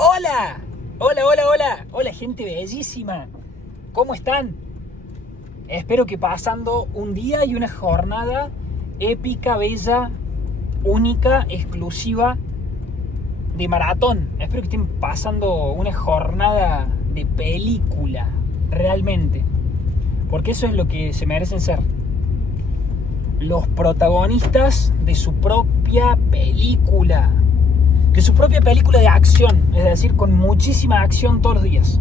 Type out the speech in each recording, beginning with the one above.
Hola, hola, hola, hola, hola gente bellísima, ¿cómo están? Espero que pasando un día y una jornada épica, bella, única, exclusiva de maratón. Espero que estén pasando una jornada de película, realmente, porque eso es lo que se merecen ser. Los protagonistas de su propia película. De su propia película de acción, es decir, con muchísima acción todos los días.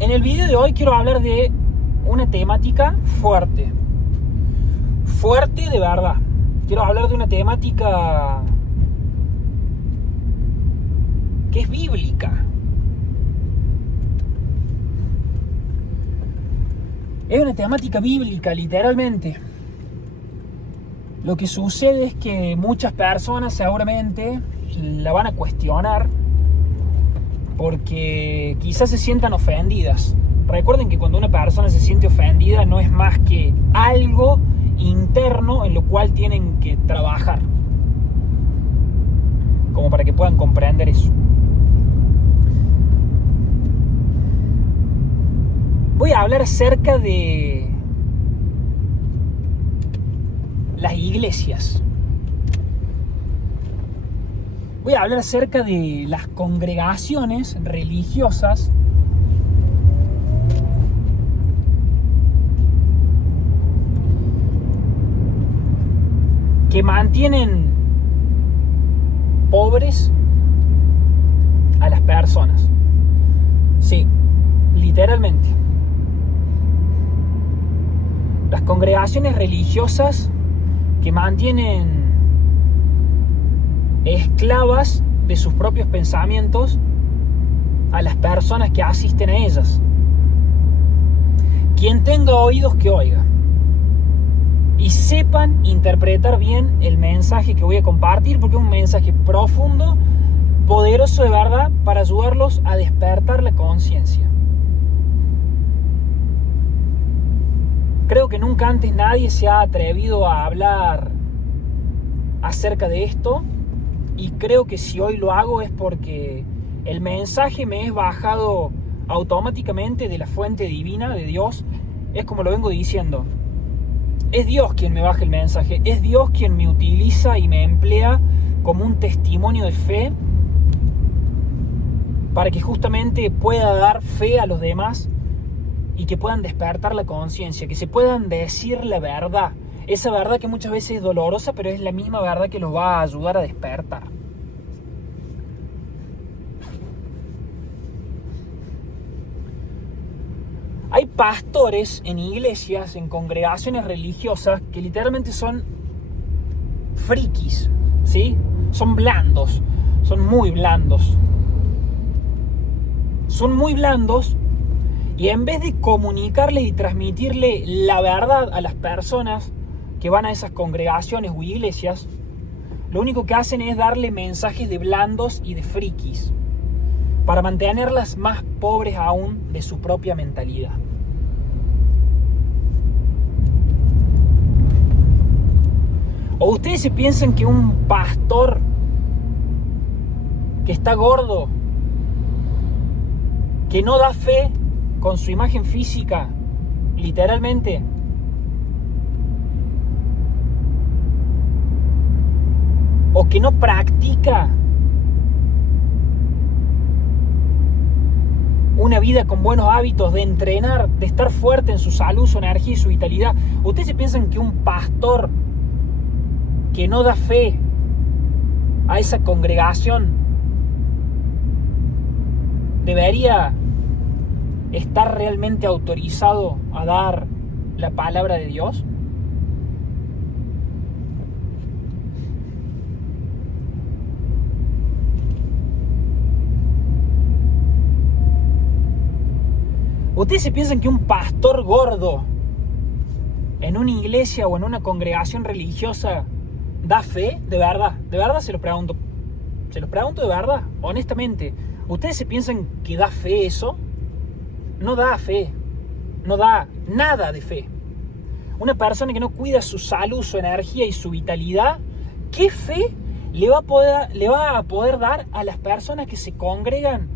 En el video de hoy quiero hablar de una temática fuerte. Fuerte de verdad. Quiero hablar de una temática que es bíblica. Es una temática bíblica, literalmente. Lo que sucede es que muchas personas seguramente la van a cuestionar porque quizás se sientan ofendidas. Recuerden que cuando una persona se siente ofendida no es más que algo interno en lo cual tienen que trabajar, como para que puedan comprender eso. Voy a hablar acerca de las iglesias. Voy a hablar acerca de las congregaciones religiosas que mantienen pobres a las personas. Sí, literalmente. Las congregaciones religiosas que mantienen esclavas de sus propios pensamientos a las personas que asisten a ellas. Quien tenga oídos que oiga y sepan interpretar bien el mensaje que voy a compartir, porque es un mensaje profundo, poderoso de verdad, para ayudarlos a despertar la conciencia. Creo que nunca antes nadie se ha atrevido a hablar acerca de esto, y creo que si hoy lo hago es porque el mensaje me es bajado automáticamente de la fuente divina de Dios. Es como lo vengo diciendo, es Dios quien me baja el mensaje, es Dios quien me utiliza y me emplea como un testimonio de fe para que justamente pueda dar fe a los demás y que puedan despertar la conciencia, que se puedan decir la verdad. Esa verdad que muchas veces es dolorosa, pero es la misma verdad que los va a ayudar a despertar. Hay pastores en iglesias, en congregaciones religiosas, que literalmente son frikis, ¿sí? Son blandos, son muy blandos. Son muy blandos. Y en vez de comunicarle y transmitirle la verdad a las personas que van a esas congregaciones o iglesias, lo único que hacen es darle mensajes de blandos y de frikis para mantenerlas más pobres aún de su propia mentalidad. ¿O ustedes se piensan que un pastor que está gordo, que no da fe con su imagen física, literalmente, o que no practica una vida con buenos hábitos de entrenar, de estar fuerte en su salud, su energía y su vitalidad? ¿Ustedes se piensan que un pastor que no da fe a esa congregación debería estar realmente autorizado a dar la palabra de Dios? ¿Ustedes se piensan que un pastor gordo en una iglesia o en una congregación religiosa da fe? De verdad se los pregunto. Se los pregunto de verdad, honestamente. ¿Ustedes se piensan que da fe eso? No da fe. No da nada de fe. una persona que no cuida su salud, su energía y su vitalidad, ¿qué fe le va a poder dar a las personas que se congregan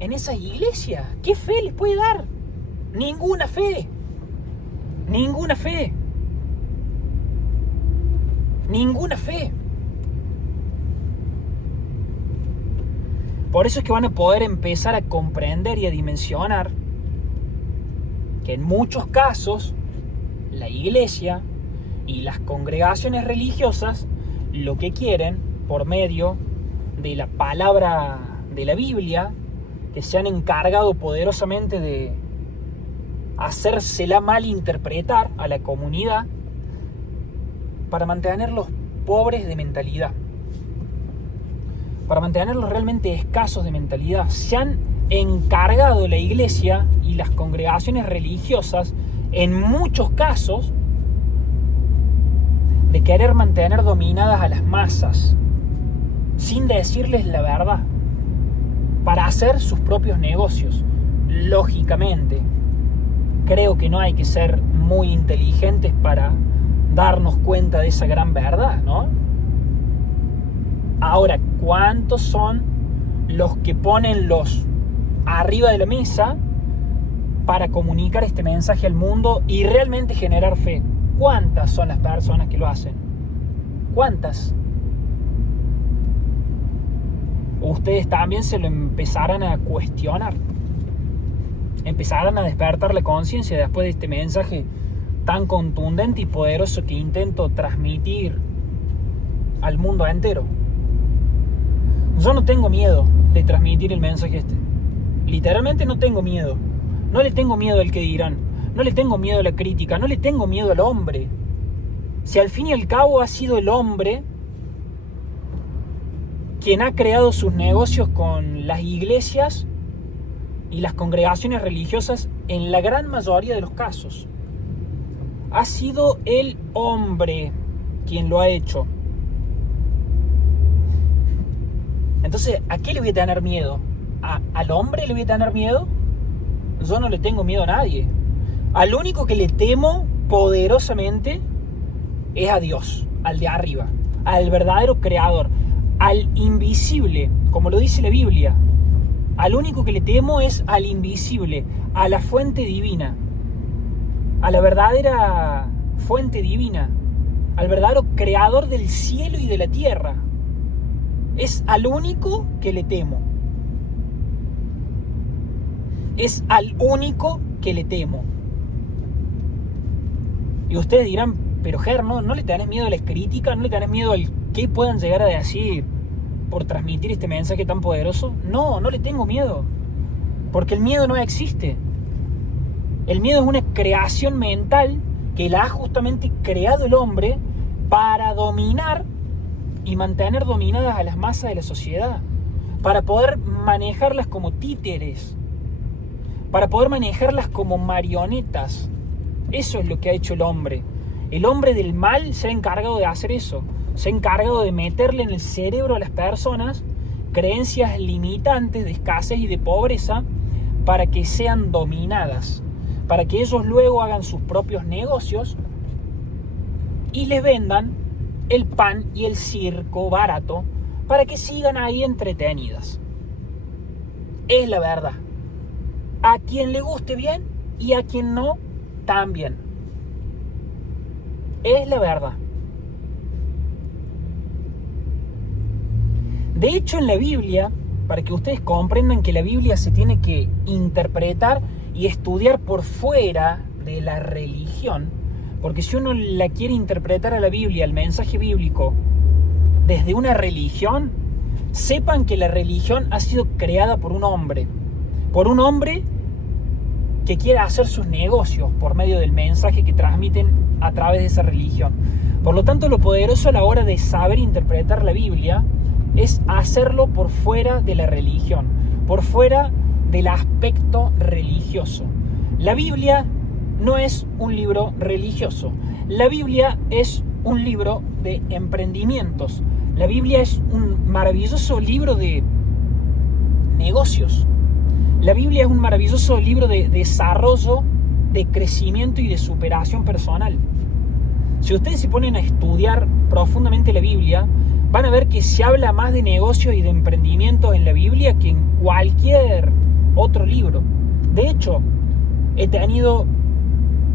en esas iglesias? ¿Qué fe les puede dar? Ninguna fe. Ninguna fe. Ninguna fe. Por eso es que van a poder empezar a comprender y a dimensionar que en muchos casos la iglesia y las congregaciones religiosas lo que quieren, por medio de la palabra de la Biblia, que se han encargado poderosamente de hacérsela malinterpretar a la comunidad, para mantenerlos pobres de mentalidad, para mantenerlos realmente escasos de mentalidad. Se han encargado la iglesia y las congregaciones religiosas, en muchos casos, de querer mantener dominadas a las masas, sin decirles la verdad, para hacer sus propios negocios. Lógicamente, creo que no hay que ser muy inteligentes para darnos cuenta de esa gran verdad, ¿no? Ahora, ¿cuántos son los que ponen los arriba de la mesa para comunicar este mensaje al mundo y realmente generar fe? ¿Cuántas son las personas que lo hacen? ¿Cuántas? Ustedes también se lo empezarán a cuestionar, empezarán a despertar la conciencia después de este mensaje tan contundente y poderoso que intento transmitir al mundo entero. Yo no tengo miedo de transmitir el mensaje este. Literalmente no tengo miedo. No le tengo miedo al que dirán. No le tengo miedo a la crítica. No le tengo miedo al hombre. Si al fin y al cabo ha sido el hombre quien ha creado sus negocios con las iglesias y las congregaciones religiosas en la gran mayoría de los casos. Ha sido el hombre quien lo ha hecho. Entonces, ¿a qué le voy a tener miedo? ¿Al hombre le voy a tener miedo? Yo no le tengo miedo a nadie. Al único que le temo poderosamente es a Dios, al de arriba, al verdadero creador, al invisible, como lo dice la Biblia. Al único que le temo es al invisible, a la fuente divina, a la verdadera fuente divina, al verdadero creador del cielo y de la tierra. Es al único que le temo. Es al único que le temo. Y ustedes dirán, pero Ger, ¿no le tenés miedo a la crítica? ¿No le tenés miedo al qué puedan llegar a decir por transmitir este mensaje tan poderoso? No le tengo miedo. Porque el miedo no existe. El miedo es una creación mental que la ha justamente creado el hombre para dominar y mantener dominadas a las masas de la sociedad, para poder manejarlas como títeres, para poder manejarlas como marionetas. Eso es lo que ha hecho el hombre. El hombre del mal se ha encargado de hacer eso. Se ha encargado de meterle en el cerebro a las personas creencias limitantes de escasez y de pobreza para que sean dominadas, para que ellos luego hagan sus propios negocios y les vendan el pan y el circo barato para que sigan ahí entretenidas. Es la verdad. A quien le guste bien y a quien no, también. Es la verdad. De hecho, en la Biblia, para que ustedes comprendan que la Biblia se tiene que interpretar y estudiar por fuera de la religión, porque si uno la quiere interpretar a la Biblia, el mensaje bíblico, desde una religión, sepan que la religión ha sido creada por un hombre que quiere hacer sus negocios por medio del mensaje que transmiten a través de esa religión. Por lo tanto, lo poderoso a la hora de saber interpretar la Biblia es hacerlo por fuera de la religión, por fuera del aspecto religioso. La Biblia no es un libro religioso. La Biblia es un libro de emprendimientos. La Biblia es un maravilloso libro de negocios. La Biblia es un maravilloso libro de desarrollo de crecimiento y de superación personal. Si ustedes se ponen a estudiar profundamente la Biblia, van a ver que se habla más de negocios y de emprendimiento en la Biblia que en cualquier otro libro. De hecho, he tenido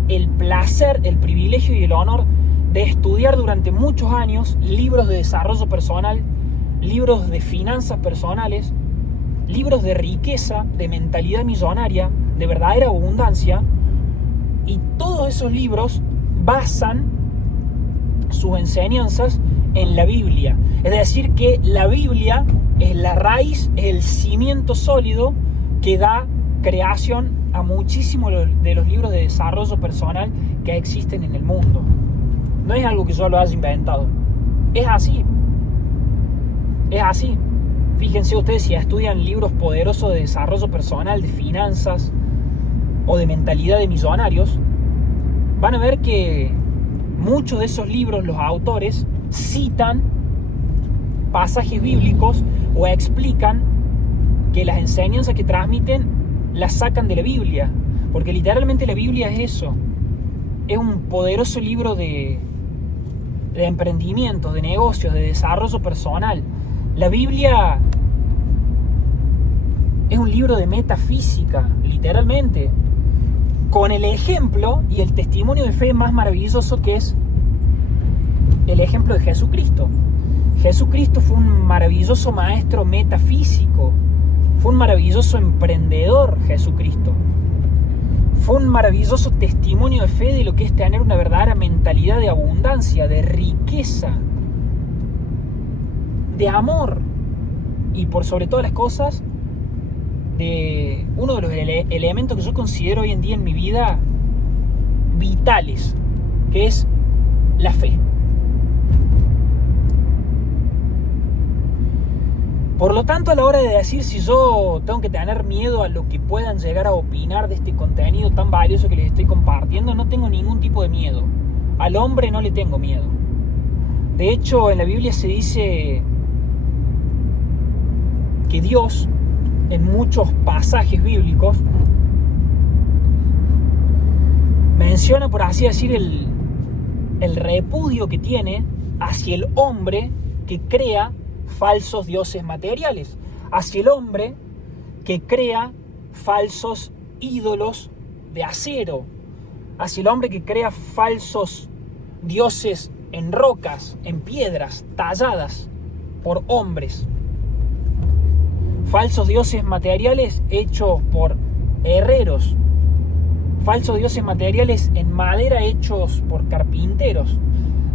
el placer, el privilegio y el honor de estudiar durante muchos años libros de desarrollo personal, libros de finanzas personales, libros de riqueza, de mentalidad millonaria, de verdadera abundancia, y todos esos libros basan sus enseñanzas en la Biblia. Es decir, que la Biblia es la raíz, es el cimiento sólido que da creación a muchísimos de los libros de desarrollo personal que existen en el mundo. No es algo que yo lo haya inventado. Es así. Es así. Fíjense ustedes, si estudian libros poderosos de desarrollo personal, de finanzas o de mentalidad de millonarios, van a ver que muchos de esos libros, los autores, citan pasajes bíblicos o explican que las enseñanzas que transmiten las sacan de la Biblia, porque literalmente la Biblia es eso, es un poderoso libro de emprendimiento, de negocios, de desarrollo personal. La Biblia es un libro de metafísica, literalmente, con el ejemplo y el testimonio de fe más maravilloso, que es el ejemplo de Jesucristo. Jesucristo fue un maravilloso maestro metafísico, fue un maravilloso emprendedor. Jesucristo fue un maravilloso testimonio de fe de lo que es tener una verdadera mentalidad de abundancia, de riqueza, de amor y, por sobre todas las cosas, de uno de los elementos que yo considero hoy en día en mi vida vitales, que es la fe. Por lo tanto, a la hora de decir si yo tengo que tener miedo a lo que puedan llegar a opinar de este contenido tan valioso que les estoy compartiendo, no tengo ningún tipo de miedo. Al hombre no le tengo miedo. De hecho, en la Biblia se dice que Dios, en muchos pasajes bíblicos, menciona, por así decir, el repudio que tiene hacia el hombre que crea falsos dioses materiales, hacia el hombre que crea falsos ídolos de acero, hacia el hombre que crea falsos dioses en rocas, en piedras talladas por hombres, falsos dioses materiales hechos por herreros, falsos dioses materiales en madera hechos por carpinteros.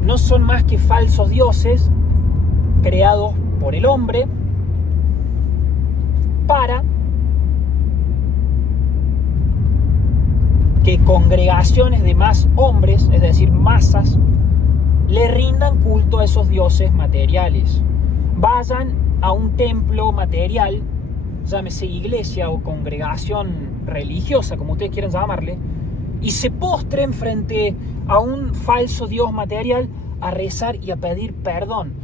No son más que falsos dioses creados por el hombre para que congregaciones de más hombres, es decir, masas, le rindan culto a esos dioses materiales. Vayan a un templo material, llámese iglesia o congregación religiosa, como ustedes quieran llamarle, y se postren frente a un falso dios material a rezar y a pedir perdón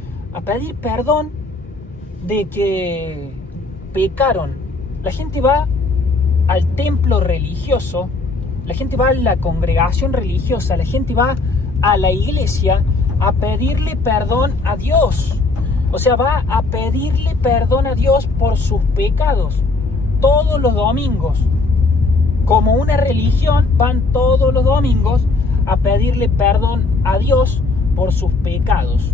de que pecaron. La gente va al templo religioso, la gente va a la congregación religiosa, la gente va a la iglesia a pedirle perdón a Dios. O sea, va a pedirle perdón a Dios por sus pecados todos los domingos. Como una religión, van todos los domingos a pedirle perdón a Dios por sus pecados.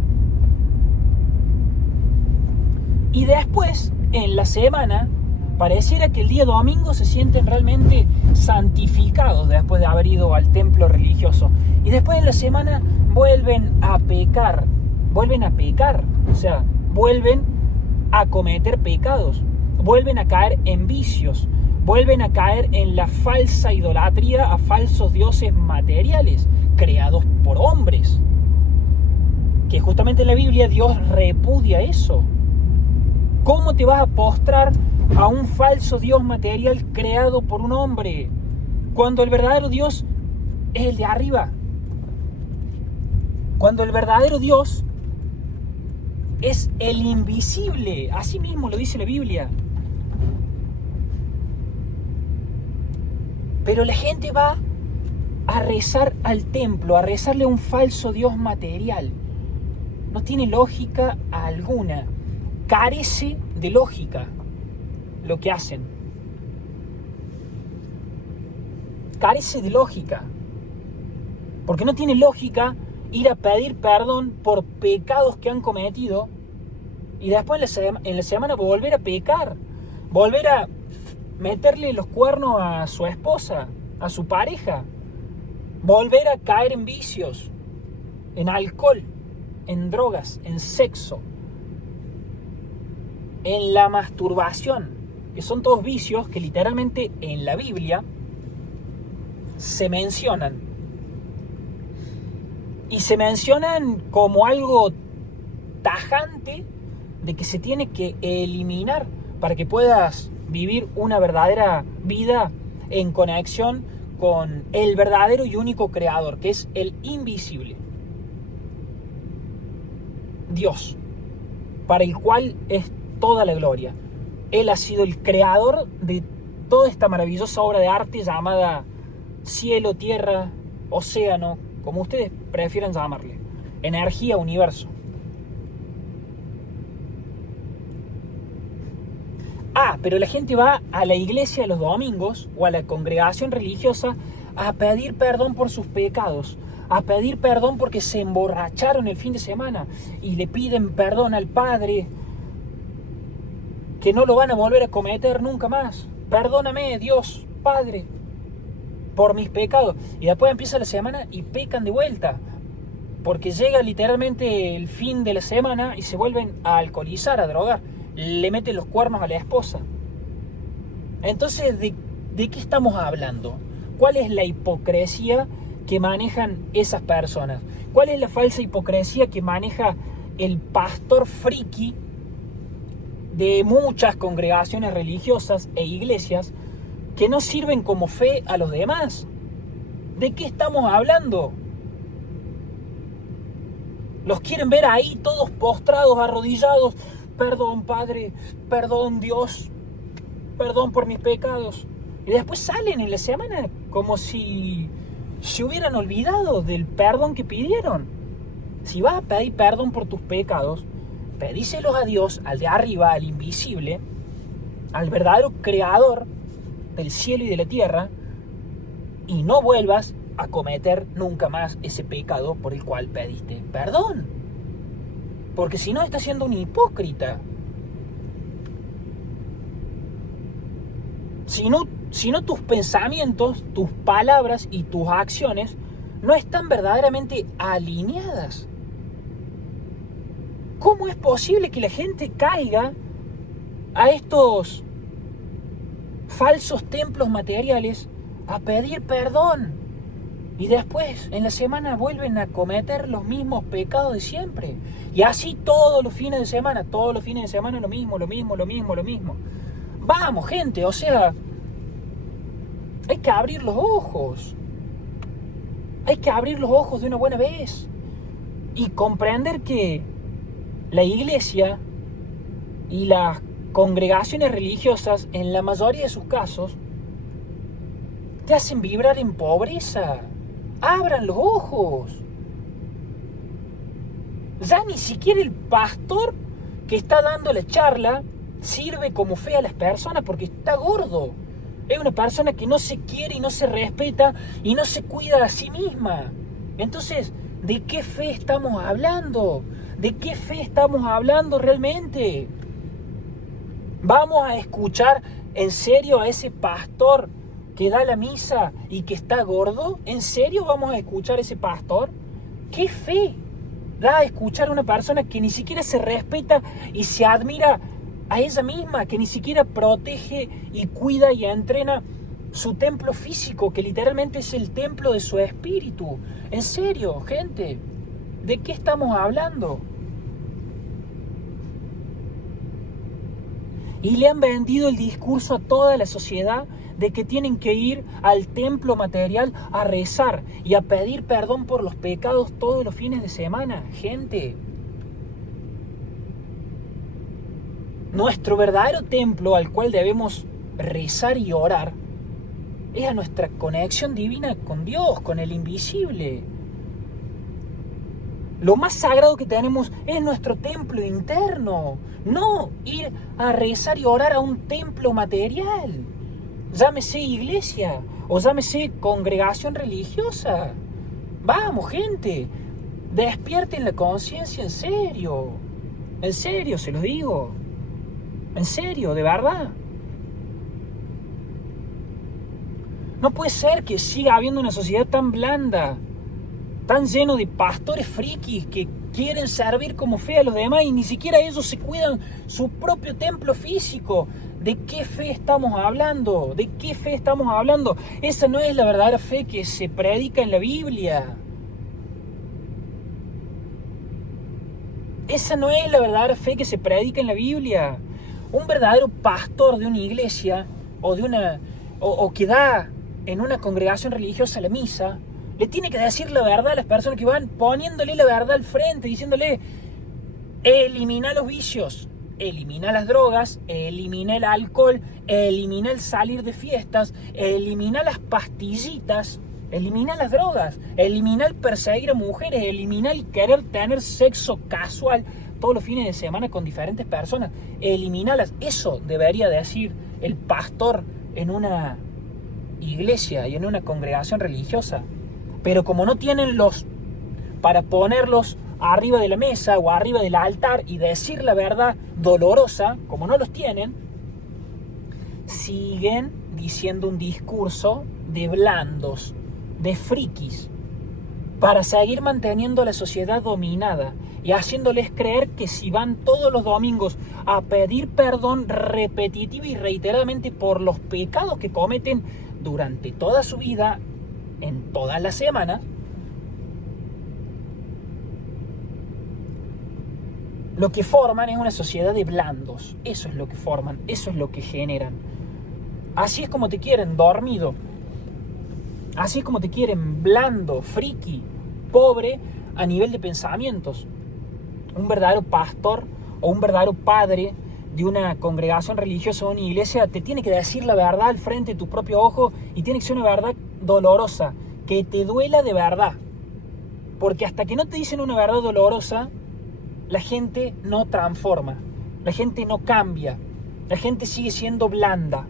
Y después, en la semana, pareciera que el día domingo se sienten realmente santificados después de haber ido al templo religioso. Y después en la semana vuelven a pecar. O sea, vuelven a cometer pecados, vuelven a caer en vicios, vuelven a caer en la falsa idolatría a falsos dioses materiales creados por hombres. Que justamente en la Biblia Dios repudia eso. ¿Cómo te vas a postrar a un falso dios material creado por un hombre cuando el verdadero Dios es el de arriba? Cuando el verdadero Dios es el invisible, así mismo lo dice la Biblia. Pero la gente va a rezar al templo, a rezarle a un falso Dios material. No tiene lógica alguna. Carece de lógica lo que hacen. Carece de lógica. Porque no tiene lógica ir a pedir perdón por pecados que han cometido y después en la semana volver a pecar, volver a meterle los cuernos a su esposa, a su pareja, volver a caer en vicios, en alcohol, en drogas, en sexo, en la masturbación, que son todos vicios que literalmente en la Biblia se mencionan. Y se mencionan como algo tajante de que se tiene que eliminar para que puedas vivir una verdadera vida en conexión con el verdadero y único creador, que es el invisible, Dios, para el cual es toda la gloria. Él ha sido el creador de toda esta maravillosa obra de arte llamada cielo, tierra, océano, como ustedes prefieran llamarle, energía, universo. Pero la gente va a la iglesia los domingos o a la congregación religiosa a pedir perdón por sus pecados, a pedir perdón porque se emborracharon el fin de semana y le piden perdón al Padre que no lo van a volver a cometer nunca más. Perdóname, Dios, Padre, por mis pecados. Y después empieza la semana y pecan de vuelta, porque llega literalmente el fin de la semana y se vuelven a alcoholizar, a drogar. Le meten los cuernos a la esposa. Entonces, ¿de qué estamos hablando? ¿Cuál es la hipocresía que manejan esas personas? ¿Cuál es la falsa hipocresía que maneja el pastor friki de muchas congregaciones religiosas e iglesias que no sirven como fe a los demás? ¿De qué estamos hablando? Los quieren ver ahí todos postrados, arrodillados. Perdón, Padre, perdón, Dios, perdón por mis pecados. Y después salen en la semana como si se hubieran olvidado del perdón que pidieron. Si vas a pedir perdón por tus pecados, pedíselos a Dios, al de arriba, al invisible, al verdadero creador del cielo y de la tierra, y no vuelvas a cometer nunca más ese pecado por el cual pediste perdón. Porque si no, estás siendo un hipócrita. Si no tus pensamientos, tus palabras y tus acciones no están verdaderamente alineadas. ¿Cómo es posible que la gente caiga a estos falsos templos materiales a pedir perdón y después en la semana vuelven a cometer los mismos pecados de siempre? Y así todos los fines de semana lo mismo? Vamos, gente, o sea, hay que abrir los ojos. Hay que abrir los ojos de una buena vez y comprender que la iglesia y las congregaciones religiosas, en la mayoría de sus casos, te hacen vibrar en pobreza. Abran los ojos. Ya ni siquiera el pastor que está dando la charla sirve como fe a las personas porque está gordo. Es una persona que no se quiere y no se respeta y no se cuida a sí misma. Entonces, ¿de qué fe estamos hablando? ¿De qué fe estamos hablando realmente? ¿Vamos a escuchar en serio a ese pastor que da la misa y que está gordo? ¿En serio vamos a escuchar a ese pastor? ¿Qué fe da a escuchar a una persona que ni siquiera se respeta y se admira a ella misma, que ni siquiera protege y cuida y entrena su templo físico, que literalmente es el templo de su espíritu? En serio, gente, ¿de qué estamos hablando? Y le han vendido el discurso a toda la sociedad de que tienen que ir al templo material a rezar y a pedir perdón por los pecados todos los fines de semana. Gente, nuestro verdadero templo al cual debemos rezar y orar es a nuestra conexión divina con Dios, con el invisible. Lo más sagrado que tenemos es nuestro templo interno, no ir a rezar y orar a un templo material. Llámese iglesia o llámese congregación religiosa. Vamos, gente, despierten la conciencia en serio. En serio, se los digo. En serio, de verdad. No puede ser que siga habiendo una sociedad tan blanda, tan lleno de pastores frikis que quieren servir como fe a los demás y ni siquiera ellos se cuidan su propio templo físico. ¿De qué fe estamos hablando? ¿De qué fe estamos hablando? Esa no es la verdadera fe que se predica en la Biblia. Esa no es la verdadera fe que se predica en la Biblia. Un verdadero pastor de una iglesia o que da en una congregación religiosa la misa, le tiene que decir la verdad a las personas que van, poniéndole la verdad al frente, diciéndole: elimina los vicios, elimina las drogas, elimina el alcohol, elimina el salir de fiestas, elimina las pastillitas, elimina las drogas, elimina el perseguir a mujeres, elimina el querer tener sexo casual todos los fines de semana con diferentes personas, elimínalas. Eso debería decir el pastor en una iglesia y en una congregación religiosa. Pero como no tienen los para ponerlos arriba de la mesa o arriba del altar y decir la verdad dolorosa, como no los tienen, siguen diciendo un discurso de blandos, de frikis, para seguir manteniendo a la sociedad dominada y haciéndoles creer que si van todos los domingos a pedir perdón repetitiva y reiteradamente por los pecados que cometen durante toda su vida, en todas las semanas, lo que forman es una sociedad de blandos. Eso es lo que forman, eso es lo que generan. Así es como te quieren, dormido. Así es como te quieren, blando, friki, pobre a nivel de pensamientos. Un verdadero pastor o un verdadero padre de una congregación religiosa o una iglesia te tiene que decir la verdad al frente de tu propio ojo y tiene que ser una verdad dolorosa, que te duela de verdad. Porque hasta que no te dicen una verdad dolorosa, la gente no transforma, la gente no cambia, la gente sigue siendo blanda.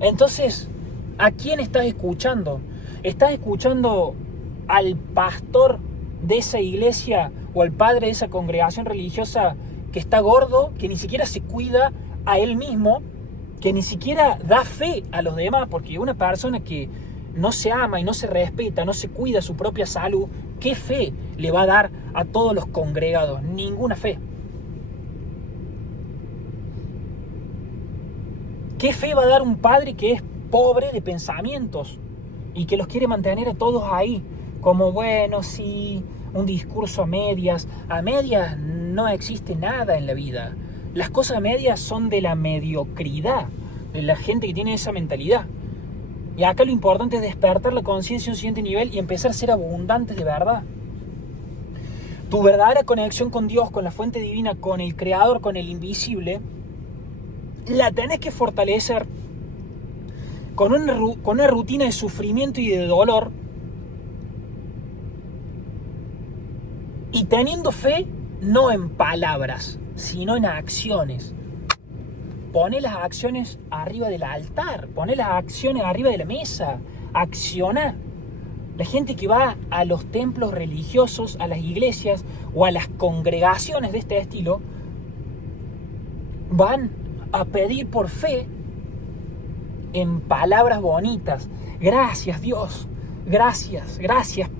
Entonces, ¿a quién estás escuchando? ¿Estás escuchando al pastor de esa iglesia o al padre de esa congregación religiosa que está gordo, que ni siquiera se cuida a él mismo, que ni siquiera da fe a los demás? Porque una persona que no se ama y no se respeta, no se cuida su propia salud, ¿qué fe le va a dar a todos los congregados? Ninguna fe. ¿Qué fe va a dar un padre que es pobre de pensamientos y que los quiere mantener a todos ahí? Como, bueno, sí, un discurso a medias. A medias no existe nada en la vida. Las cosas a medias son de la mediocridad, de la gente que tiene esa mentalidad. Y acá lo importante es despertar la conciencia a un siguiente nivel y empezar a ser abundantes de verdad. Tu verdadera conexión con Dios, con la fuente divina, con el Creador, con el invisible, la tenés que fortalecer con una rutina de sufrimiento y de dolor, y teniendo fe no en palabras, sino en acciones. Poné las acciones arriba del altar, poné las acciones arriba de la mesa, acciona. La gente que va a los templos religiosos, a las iglesias o a las congregaciones de este estilo, van a pedir por fe en palabras bonitas. Gracias Dios, gracias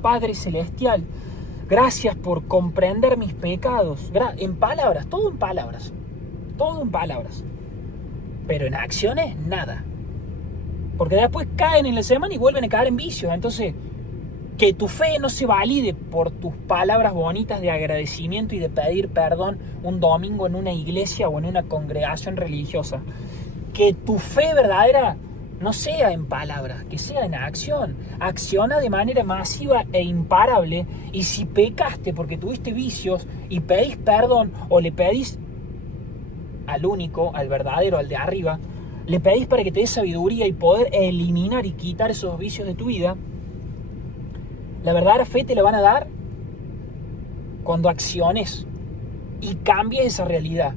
Padre Celestial, gracias por comprender mis pecados. En palabras, todo en palabras, todo en palabras. Pero en acciones, nada. Porque después caen en la semana y vuelven a caer en vicios. Entonces, que tu fe no se valide por tus palabras bonitas de agradecimiento y de pedir perdón un domingo en una iglesia o en una congregación religiosa. Que tu fe verdadera no sea en palabras, que sea en acción. Acciona de manera masiva e imparable. Y si pecaste porque tuviste vicios y pedís perdón o le pedís al único, al verdadero, al de arriba, le pedís para que te dé sabiduría y poder eliminar y quitar esos vicios de tu vida, la verdadera fe te la van a dar cuando acciones y cambies esa realidad.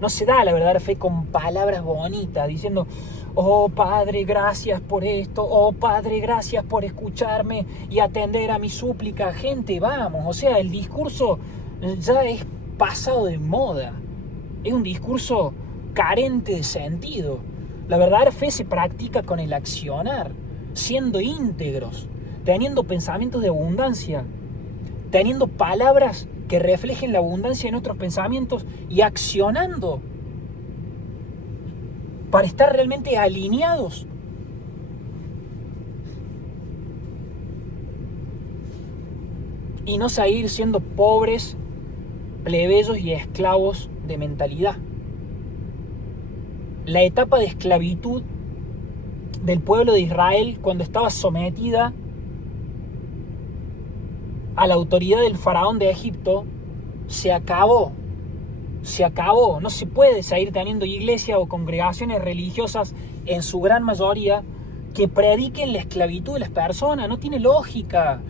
No se da la verdadera fe con palabras bonitas, diciendo, oh Padre, gracias por esto, oh Padre, gracias por escucharme y atender a mi súplica. Gente, vamos, o sea, el discurso ya es pasado de moda, es un discurso carente de sentido. La verdadera fe se practica con el accionar, siendo íntegros, teniendo pensamientos de abundancia, teniendo palabras que reflejen la abundancia de nuestros pensamientos y accionando para estar realmente alineados. Y no seguir siendo pobres, plebeyos y esclavos de mentalidad. La etapa de esclavitud del pueblo de Israel cuando estaba sometida a la autoridad del faraón de Egipto se acabó. No se puede seguir teniendo iglesias o congregaciones religiosas en su gran mayoría que prediquen la esclavitud de las personas. No tiene lógica.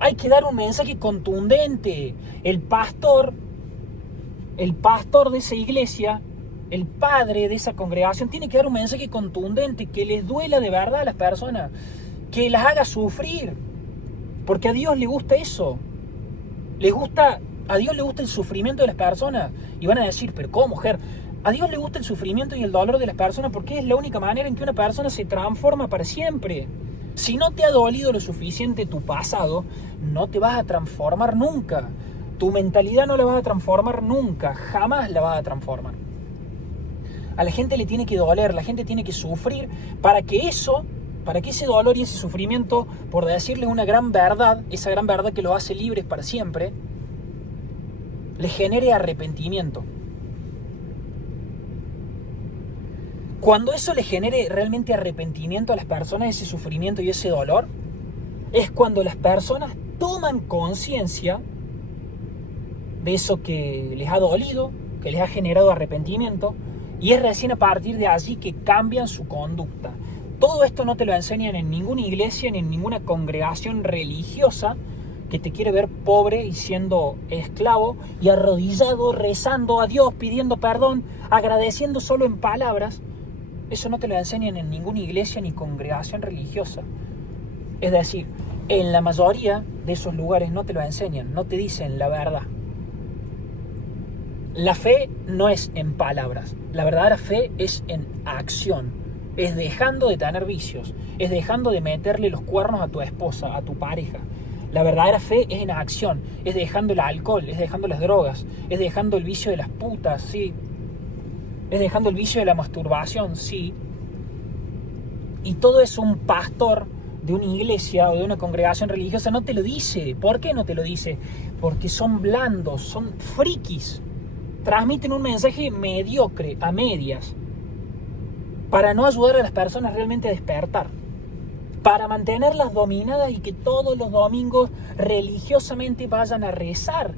Hay que dar un mensaje contundente. El pastor de esa iglesia, el padre de esa congregación, tiene que dar un mensaje contundente que les duela de verdad a las personas, que las haga sufrir, porque a Dios le gusta eso. A Dios le gusta el sufrimiento de las personas. Y van a decir, pero ¿cómo, Ger? A Dios le gusta el sufrimiento y el dolor de las personas porque es la única manera en que una persona se transforma para siempre. Si no te ha dolido lo suficiente tu pasado, no te vas a transformar nunca. Tu mentalidad no la vas a transformar nunca, jamás la vas a transformar. A la gente le tiene que doler, la gente tiene que sufrir para que ese dolor y ese sufrimiento, por decirles una gran verdad, esa gran verdad que los hace libres para siempre, le genere arrepentimiento. Cuando eso le genere realmente arrepentimiento a las personas, ese sufrimiento y ese dolor, es cuando las personas toman conciencia de eso que les ha dolido, que les ha generado arrepentimiento, y es recién a partir de allí que cambian su conducta. Todo esto no te lo enseñan en ninguna iglesia ni en ninguna congregación religiosa que te quiere ver pobre y siendo esclavo y arrodillado, rezando a Dios, pidiendo perdón, agradeciendo solo en palabras. Eso no te lo enseñan en ninguna iglesia ni congregación religiosa. Es decir, en la mayoría de esos lugares no te lo enseñan, no te dicen la verdad. La fe no es en palabras, la verdadera fe es en acción. Es dejando de tener vicios, es dejando de meterle los cuernos a tu esposa, a tu pareja. La verdadera fe es en acción, es dejando el alcohol, es dejando las drogas, es dejando el vicio de las putas, sí. Es dejando el vicio de la masturbación, sí. Y todo eso un pastor de una iglesia o de una congregación religiosa no te lo dice. ¿Por qué no te lo dice? Porque son blandos, son frikis. Transmiten un mensaje mediocre, a medias, para no ayudar a las personas realmente a despertar, para mantenerlas dominadas y que todos los domingos religiosamente vayan a rezar,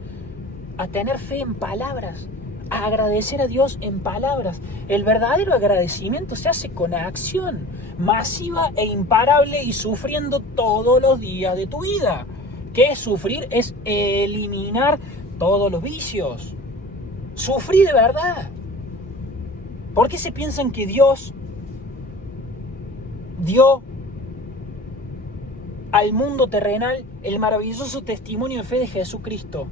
a tener fe en palabras, a agradecer a Dios en palabras. El verdadero agradecimiento se hace con acción masiva e imparable y sufriendo todos los días de tu vida. ¿Qué es sufrir? Es eliminar todos los vicios. Sufrí de verdad. ¿Por qué se piensan que Dios dio al mundo terrenal el maravilloso testimonio de fe de Jesucristo,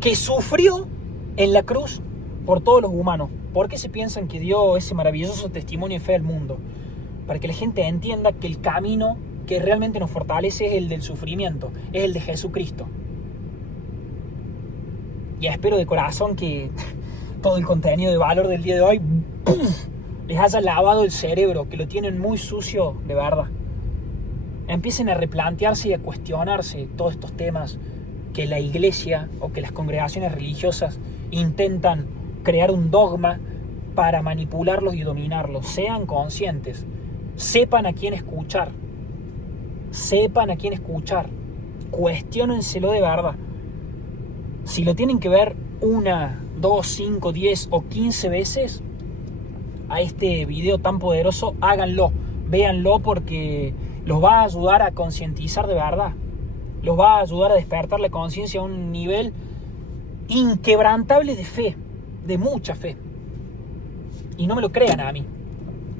que sufrió en la cruz por todos los humanos? ¿Por qué se piensan que dio ese maravilloso testimonio de fe al mundo? Para que la gente entienda que el camino que realmente nos fortalece es el del sufrimiento, es el de Jesucristo. Y espero de corazón que todo el contenido de valor del día de hoy les haya lavado el cerebro, que lo tienen muy sucio de verdad. Empiecen a replantearse y a cuestionarse todos estos temas que la iglesia o que las congregaciones religiosas intentan crear un dogma para manipularlos y dominarlos. Sean conscientes, sepan a quién escuchar, cuestiónenselo de verdad. Si lo tienen que ver una 2, 5, 10 o 15 veces a este video tan poderoso, háganlo, véanlo, porque los va a ayudar a concientizar de verdad, los va a ayudar a despertar la conciencia a un nivel inquebrantable de fe, de mucha fe. Y no me lo crean a mí,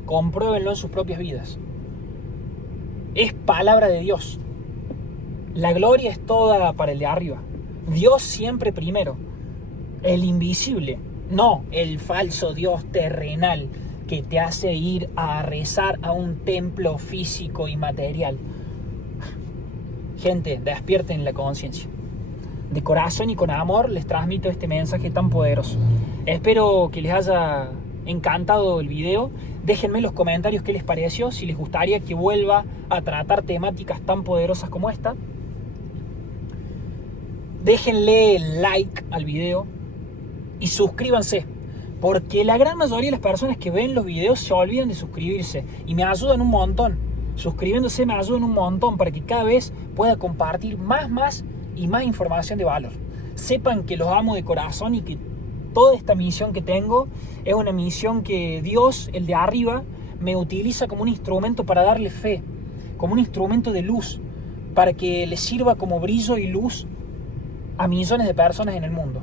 compruébenlo en sus propias vidas. Es palabra de Dios. La gloria es toda para el de arriba. Dios siempre primero. El invisible, no el falso Dios terrenal que te hace ir a rezar a un templo físico y material. Gente, despierten la conciencia. De corazón y con amor les transmito este mensaje tan poderoso. Espero que les haya encantado el video. Déjenme en los comentarios qué les pareció, si les gustaría que vuelva a tratar temáticas tan poderosas como esta. Déjenle like al video y suscríbanse, porque la gran mayoría de las personas que ven los videos se olvidan de suscribirse y me ayudan un montón. Suscribiéndose me ayudan un montón para que cada vez pueda compartir más y más información de valor. Sepan que los amo de corazón y que toda esta misión que tengo es una misión que Dios, el de arriba, me utiliza como un instrumento para darle fe, como un instrumento de luz, para que le sirva como brillo y luz a millones de personas en el mundo.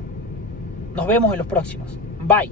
Nos vemos en los próximos. Bye.